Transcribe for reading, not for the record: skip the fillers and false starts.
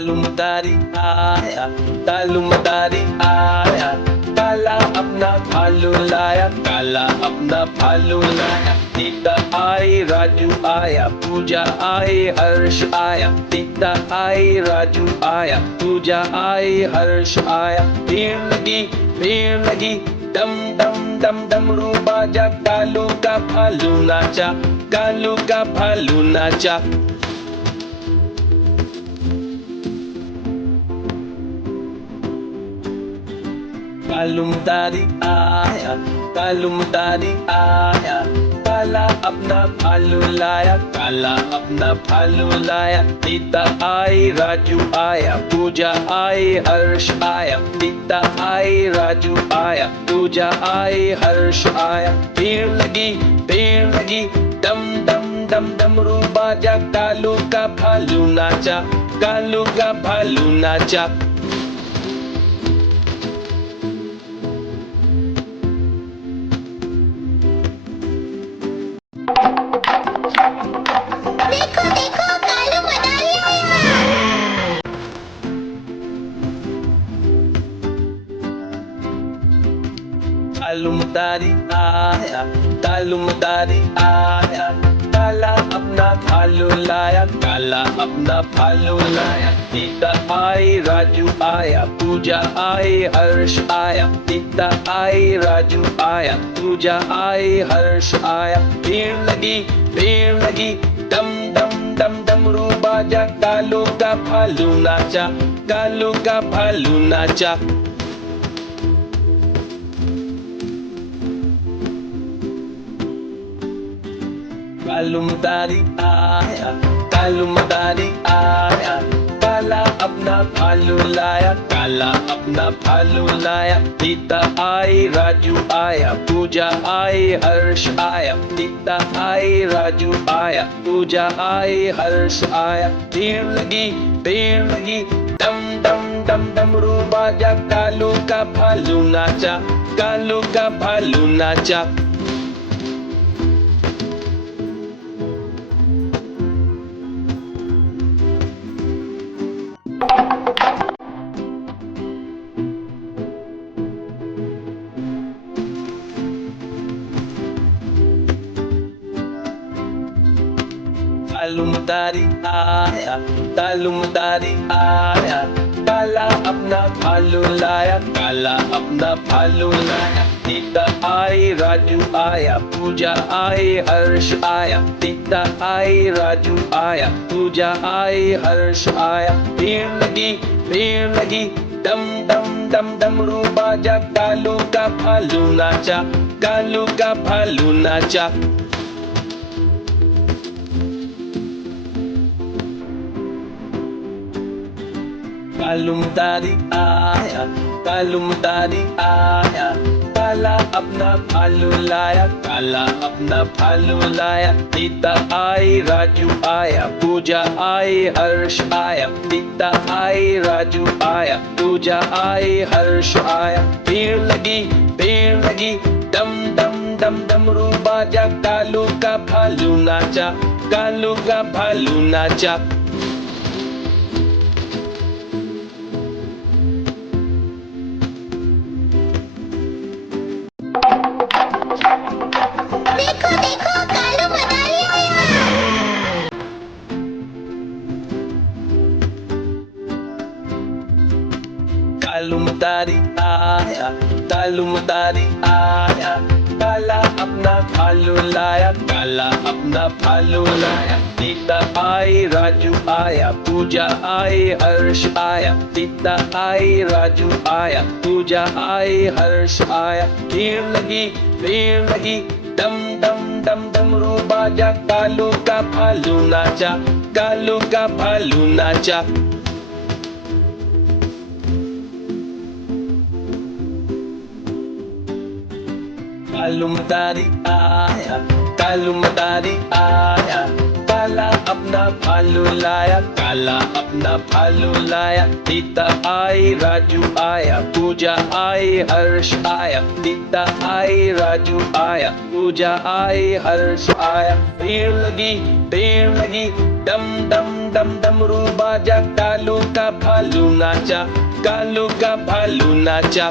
तालुमदारी आया, तालुमदारी आया, काला अपना भालू लाया, काला अपना भालू लाया। सीता आई, राजू आया, पूजा आई, हर्ष आया। सीता आई, राजू आया, पूजा आई, हर्ष आया। भीड़ लगी, डम डम डम डमरू बाजा, कालू का भालू नाचा, कालू का भालू नाचा। तालुमदारी आया, तालुमदारी आया, काला अपना भालू लाया, काला अपना भालू लाया। सीता आई, राजू आया, पूजा आई, हर्ष आया। सीता आई, राजू आया, पूजा आई, हर्ष आया। भीड़ लगी, डम डम डम डमरू बाजा, कालू का भालू नाचा, कालू का भालू नाचा। देखो देखो कालू मनाली आया। तालुमदारी आया, तालुमदारी आया, काला अपना भालू लाया, काला अपना भालू लाया। सीता आई, राजू आया, पूजा आई, हर्ष आया। सीता आई, राजू आया, पूजा आई, हर्ष आया। भीड़ लगी, डम डम डम डमरू बाजा, कालू का भालू नाचा, कालू का भालू नाचा। तालुमदारी आया, तालुमदारी आया, काला अपना भालू लाया, काला अपना भालू लाया। सीता आई, राजू आया, पूजा आई, हर्ष आया। सीता आई, राजू आया, पूजा आई, हर्ष आया। भीड़ लगी, डम डम डम डमरू बाजा, कालू का भालू नाचा, कालू का भालू नाचा। तालुमदारी आया, तालुमदारी आया, काला अपना भालू लाया, काला अपना भालू लाया। सीता आई, राजू आया, पूजा आई, हर्ष आया। सीता आई, राजू आया, पूजा आई, हर्ष आया। भीड़ लगी, डम डम डम डमरू बाजा, कालू का भालू नाचा, कालू का भालू नाचा। तालुमदारी आया, तालुमदारी आया, काला अपना भालू लाया, काला अपना भालू लाया। सीता आई, राजू आया, पूजा आई, हर्ष आया। सीता आई, राजू आया, पूजा आई, हर्ष आया। भीड़ लगी, डम डम डम डमरू बाजा, कालू का भालू नाचा, कालू का भालू नाचा। देखो देखो कालू मनाली आया। तालुमदारी आया, तालुमदारी आया, काला अपना भालू लाया, काला अपना भालू लाया। सीता आई, राजू आया, पूजा आई, हर्ष आया। सीता आई, राजू आया, पूजा आई, हर्ष आया। भीड़ लगी, डम डम डम डमरू बाजा, कालू का भालू नाचा, कालू का भालू नाचा। तालुमदारी आया, तालुमदारी आया, काला अपना भालू लाया, काला अपना भालू लाया। सीता आई, राजू आया, पूजा आई, हर्ष आया। सीता आई, राजू आया, पूजा आई, हर्ष आया। भीड़ लगी, डम डम डम डमरू बाजा, कालू का भालू नाचा, कालू का भालू नाचा।